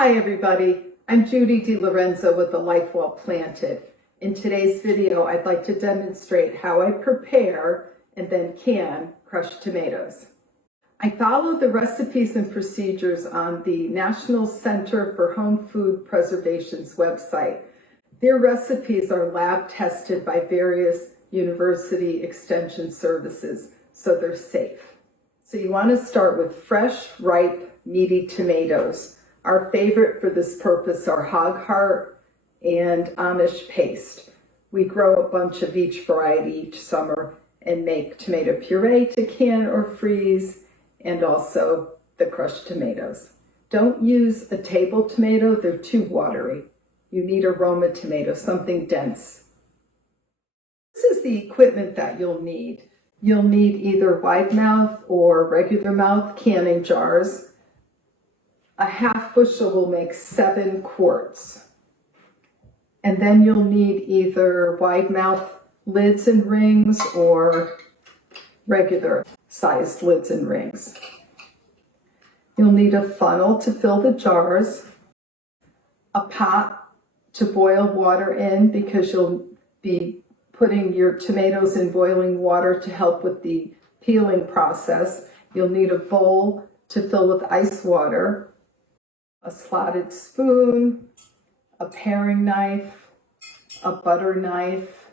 Hi everybody, I'm Judy DeLorenzo with The Life Well Planted. In today's video, I'd like to demonstrate how I prepare and then can crushed tomatoes. I follow the recipes and procedures on the National Center for Home Food Preservation's website. Their recipes are lab tested by various university extension services, so they're safe. So you want to start with fresh, ripe, meaty tomatoes. Our favorite for this purpose are hog heart and Amish paste. We grow a bunch of each variety each summer and make tomato puree to can or freeze, and also the crushed tomatoes. Don't use a table tomato, they're too watery. You need a Roma tomato, something dense. This is the equipment that you'll need. You'll need either wide mouth or regular mouth canning jars. A half bushel will make 7 quarts. And then you'll need either wide mouth lids and rings or regular sized lids and rings. You'll need a funnel to fill the jars, a pot to boil water in because you'll be putting your tomatoes in boiling water to help with the peeling process. You'll need a bowl to fill with ice water, a slotted spoon, a paring knife, a butter knife.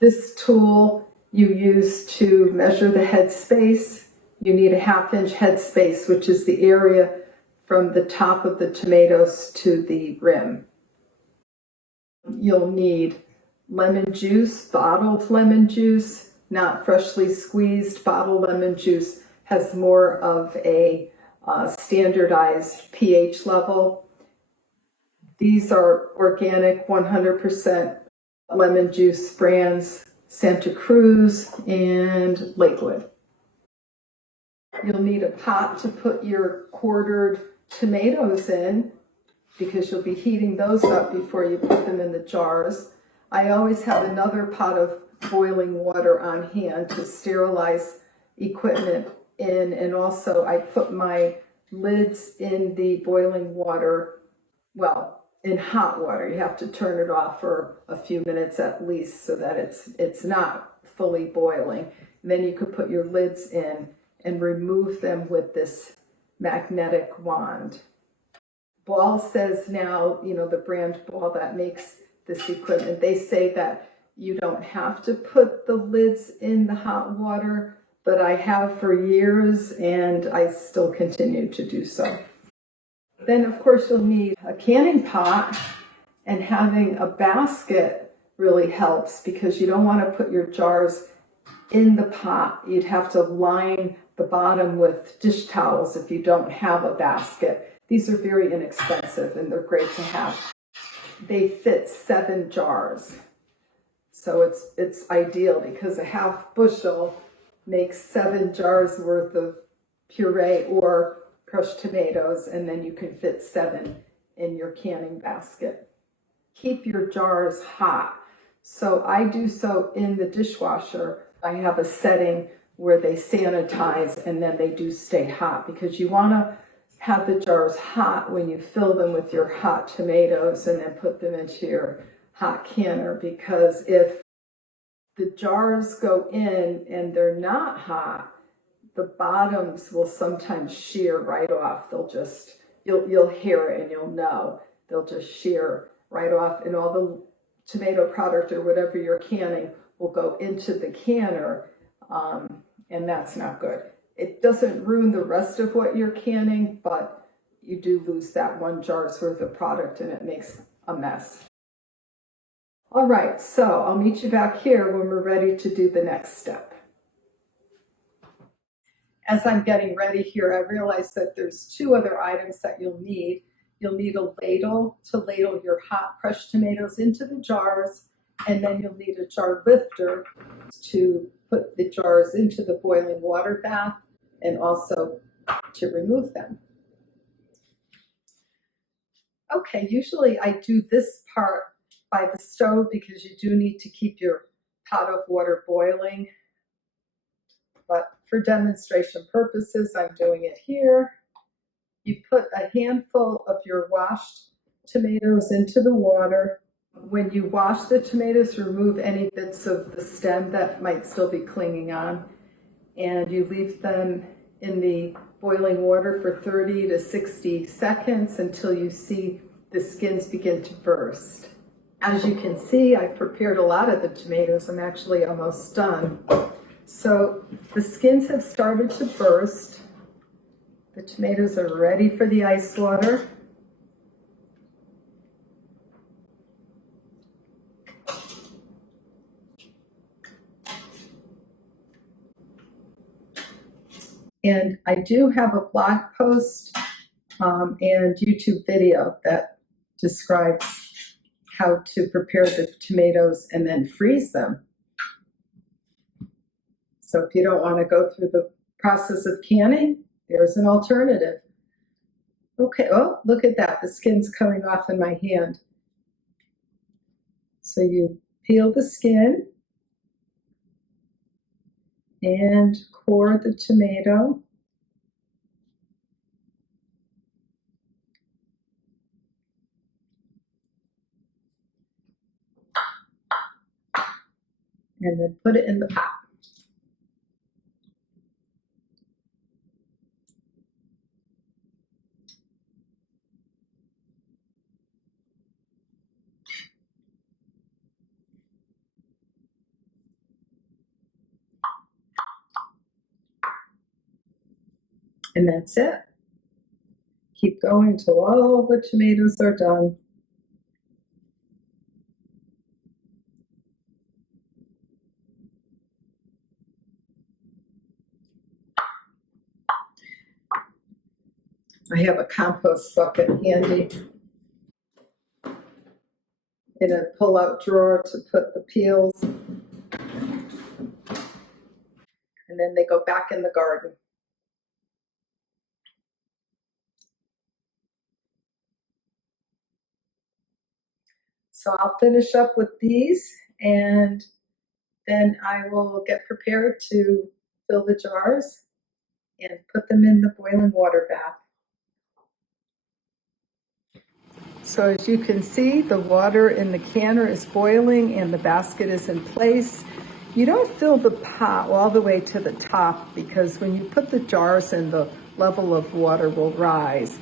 This tool you use to measure the head space. You need a 1/2 inch head space, which is the area from the top of the tomatoes to the rim. You'll need lemon juice, bottled lemon juice, not freshly squeezed. Bottled lemon juice has more of a standardized pH level. These are organic 100% lemon juice brands, Santa Cruz and Lakewood. You'll need a pot to put your quartered tomatoes in because you'll be heating those up before you put them in the jars. I always have another pot of boiling water on hand to sterilize equipment in, and also I put my lids in the boiling water, well, in hot water. You have to turn it off for a few minutes at least so that it's not fully boiling. And then you could put your lids in and remove them with this magnetic wand. Ball says now, the brand Ball that makes this equipment, they say that you don't have to put the lids in the hot water, but I have for years and I still continue to do so. Then of course you'll need a canning pot, and having a basket really helps because you don't want to put your jars in the pot. You'd have to line the bottom with dish towels if you don't have a basket. These are very inexpensive and they're great to have. They fit 7 jars. So it's ideal because a 1/2 bushel makes 7 jars worth of puree or crushed tomatoes, and then you can fit 7 in your canning basket. Keep your jars hot. So I do so in the dishwasher. I have a setting where they sanitize and then they do stay hot because you want to have the jars hot when you fill them with your hot tomatoes and then put them into your hot canner, because if the jars go in and they're not hot, the bottoms will sometimes shear right off. You'll hear it and you'll know. They'll just shear right off, and all the tomato product or whatever you're canning will go into the canner, and that's not good. It doesn't ruin the rest of what you're canning, but you do lose that 1 jar's worth of product and it makes a mess. All right, so I'll meet you back here when we're ready to do the next step. As I'm getting ready here, I realize that there's 2 other items that you'll need. You'll need a ladle to ladle your hot crushed tomatoes into the jars, and then you'll need a jar lifter to put the jars into the boiling water bath and also to remove them. Okay, usually I do this part by the stove because you do need to keep your pot of water boiling. But for demonstration purposes, I'm doing it here. You put a handful of your washed tomatoes into the water. When you wash the tomatoes, remove any bits of the stem that might still be clinging on, and you leave them in the boiling water for 30 to 60 seconds until you see the skins begin to burst. As you can see, I've prepared a lot of the tomatoes. I'm actually almost done. So the skins have started to burst. The tomatoes are ready for the ice water. And I do have a blog post and YouTube video that describes how to prepare the tomatoes and then freeze them. So if you don't want to go through the process of canning, there's an alternative. Okay, oh, look at that. The skin's coming off in my hand. So you peel the skin and core the tomato. And then put it in the pot. And that's it. Keep going till all the tomatoes are done. I have a compost bucket handy in a pull-out drawer to put the peels. And then they go back in the garden. So I'll finish up with these, and then I will get prepared to fill the jars and put them in the boiling water bath. So as you can see, the water in the canner is boiling and the basket is in place. You don't fill the pot all the way to the top because when you put the jars in, the level of water will rise.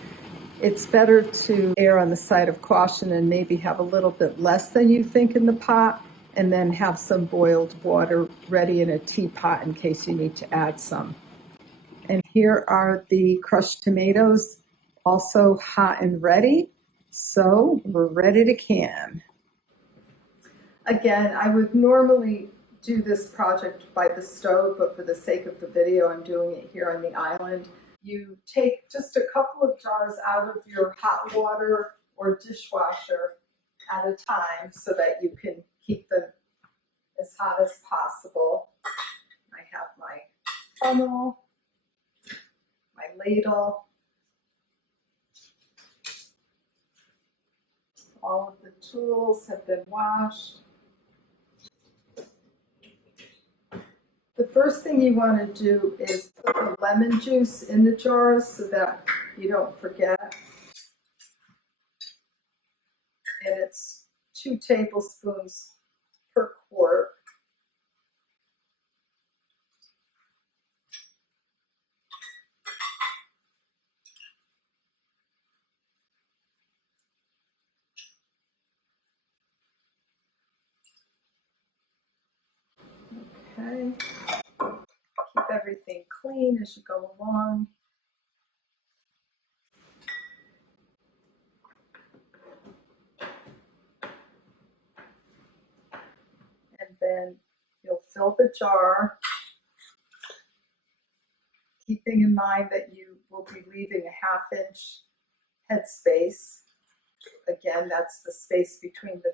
It's better to err on the side of caution and maybe have a little bit less than you think in the pot, and then have some boiled water ready in a teapot in case you need to add some. And here are the crushed tomatoes, also hot and ready. So we're ready to can. Again, I would normally do this project by the stove, but for the sake of the video, I'm doing it here on the island. You take just a couple of jars out of your hot water or dishwasher at a time so that you can keep them as hot as possible. I have my funnel, my ladle, all of the tools have been washed. The first thing you want to do is put the lemon juice in the jars so that you don't forget. And it's 2 tablespoons per quart. Okay. Keep everything clean as you go along. And then you'll fill the jar, keeping in mind that you will be leaving a 1/2 inch headspace. Again, that's the space between the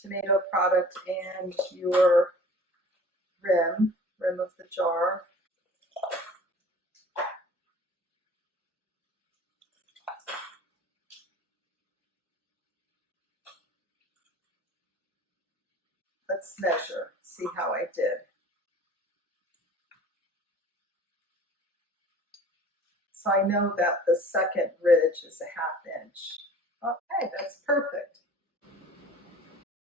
tomato product and your rim of the jar. Let's measure, see how I did. So I know that the second ridge is a 1/2 inch. Okay, that's perfect.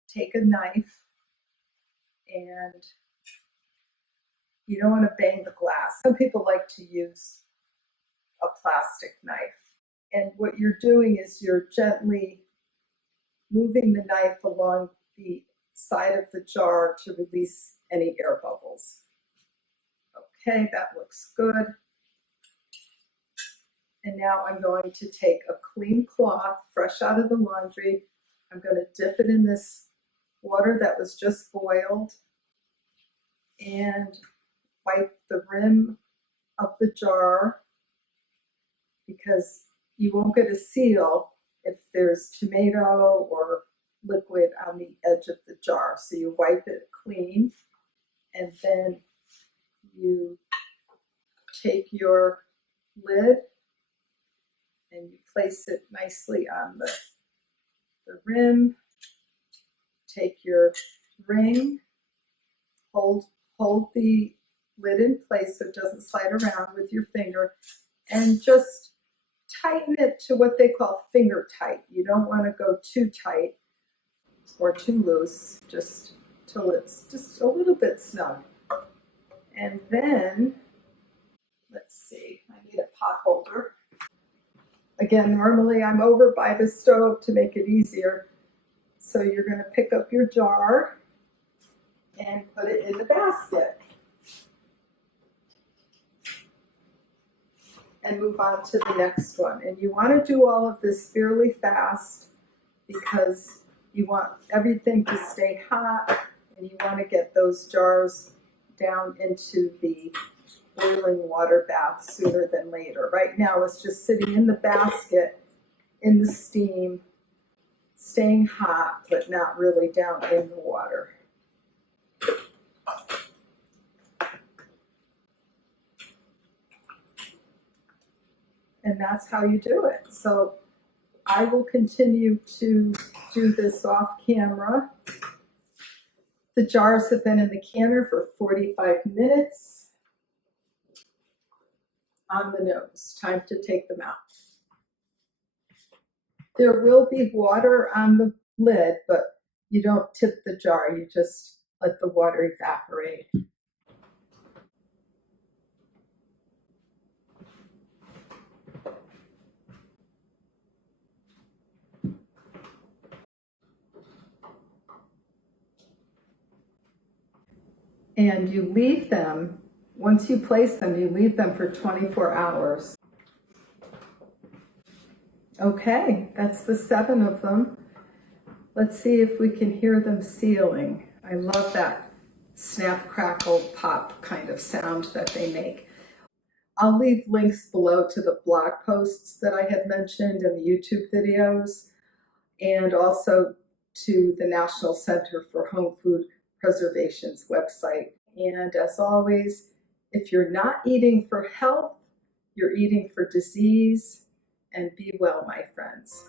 Take a knife, and you don't want to bang the glass. Some people like to use a plastic knife. And what you're doing is you're gently moving the knife along the side of the jar to release any air bubbles. Okay, that looks good. And now I'm going to take a clean cloth, fresh out of the laundry. I'm going to dip it in this water that was just boiled and wipe the rim of the jar, because you won't get a seal if there's tomato or liquid on the edge of the jar. So you wipe it clean, and then you take your lid and you place it nicely on the rim. Take your ring, hold the lid in place so it doesn't slide around with your finger, and just tighten it to what they call finger tight. You don't want to go too tight or too loose, just till it's just a little bit snug. And then, let's see, I need a pot holder. Again, normally I'm over by the stove to make it easier. So you're going to pick up your jar and put it in the basket. And move on to the next one. And you want to do all of this fairly fast because you want everything to stay hot, and you want to get those jars down into the boiling water bath sooner than later. Right now it's just sitting in the basket in the steam, staying hot, but not really down in the water. And that's how you do it. So I will continue to do this off camera. The jars have been in the canner for 45 minutes. On the nose, time to take them out. There will be water on the lid, but you don't tip the jar, you just let the water evaporate. And you leave them, once you place them, you leave them for 24 hours. Okay, that's the 7 of them. Let's see if we can hear them sealing. I love that snap, crackle, pop kind of sound that they make. I'll leave links below to the blog posts that I had mentioned and the YouTube videos, and also to the National Center for Home Food Preservation's website. And as always, if you're not eating for health, you're eating for disease. And be well, my friends.